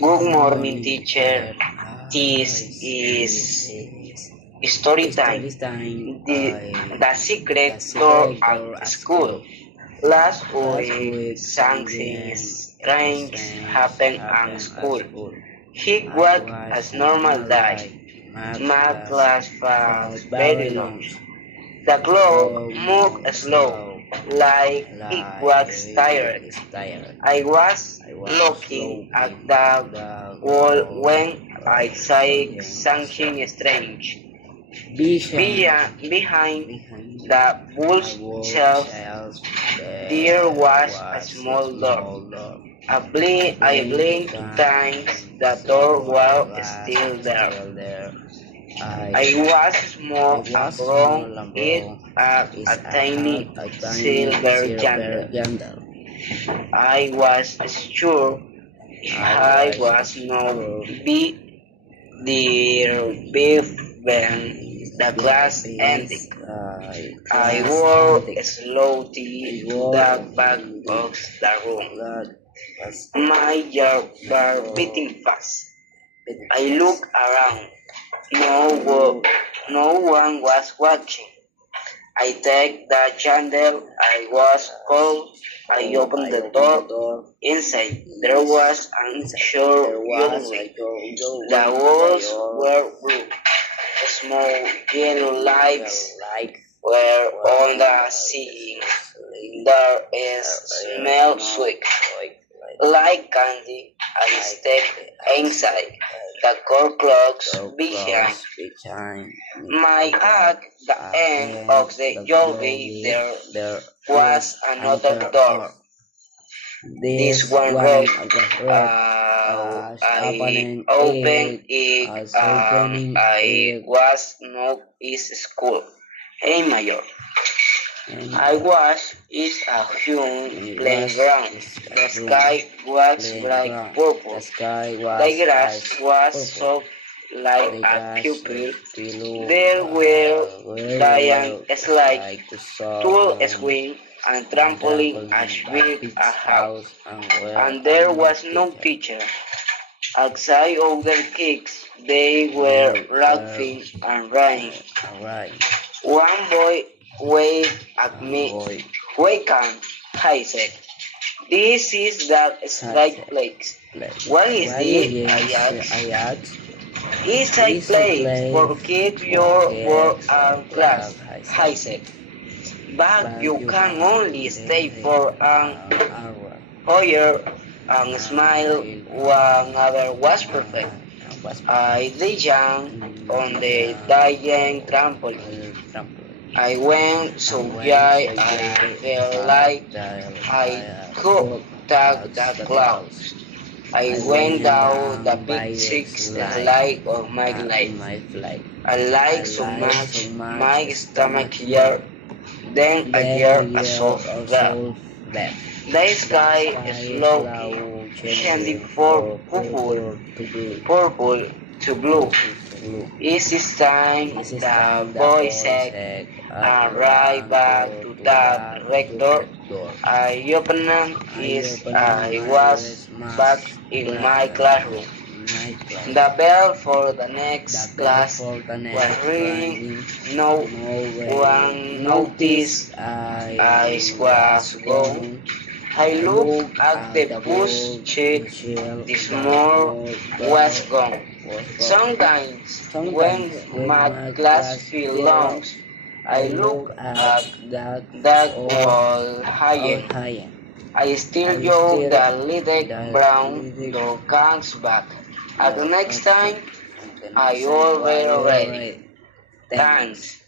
Good morning, teacher. This is story time. The secret door at school. Last week, something strange happened at school. He walked as normal day. My class was very long. The clock moved slow, like it was tired. I was looking at the wall when I saw something strange. Behind the bookshelf, there was a small door. I blinked two times, the door was still there. I was small and brown, it had a tiny silver candle. I was sure if I was not be there when the class ended. I walked slowly back of the room. My heart was beating fast. I looked around. No one was watching. I took the candle. I was cold. I opened the door. Inside there was an sure jewelry. The walls were blue. Small yellow lights were on the ceiling. There is smell sweet, like candy. I stepped inside. The core clocks behind. At the end of the hallway there was another door. This one right. I opened it. I was not in school. Hey, Mayor. I was in a huge playground. The sky was bright purple. The grass was soft like a pupil. There were giant slides, tall swing, and trampoline as big a house. And there was no teacher. Outside other kids, they were laughing and running. One boy waved at me. Wake up, I said. This is the slide place. What is this? I asked. It's a place for kids your work and class, I said. But you can only stay for an hour and smile when other was perfect. I did jump on the giant trampoline. I went so high I felt like I could touch the clouds. I went down the big six slide of my life. I liked so much my stomach here, then I heard a soft laugh. The sky slowly changing from purple to blue. It is time, the boy said, and right back to that rector. I opened it. I was back in my classroom. The bell for the next class was ringing. No one noticed I was gone. I looked at the push sheet. The small was gone. Sometimes, when my class feels long, I look at that wall high. I still use the little brown dog comes back. At the next time, I already ready. Thanks.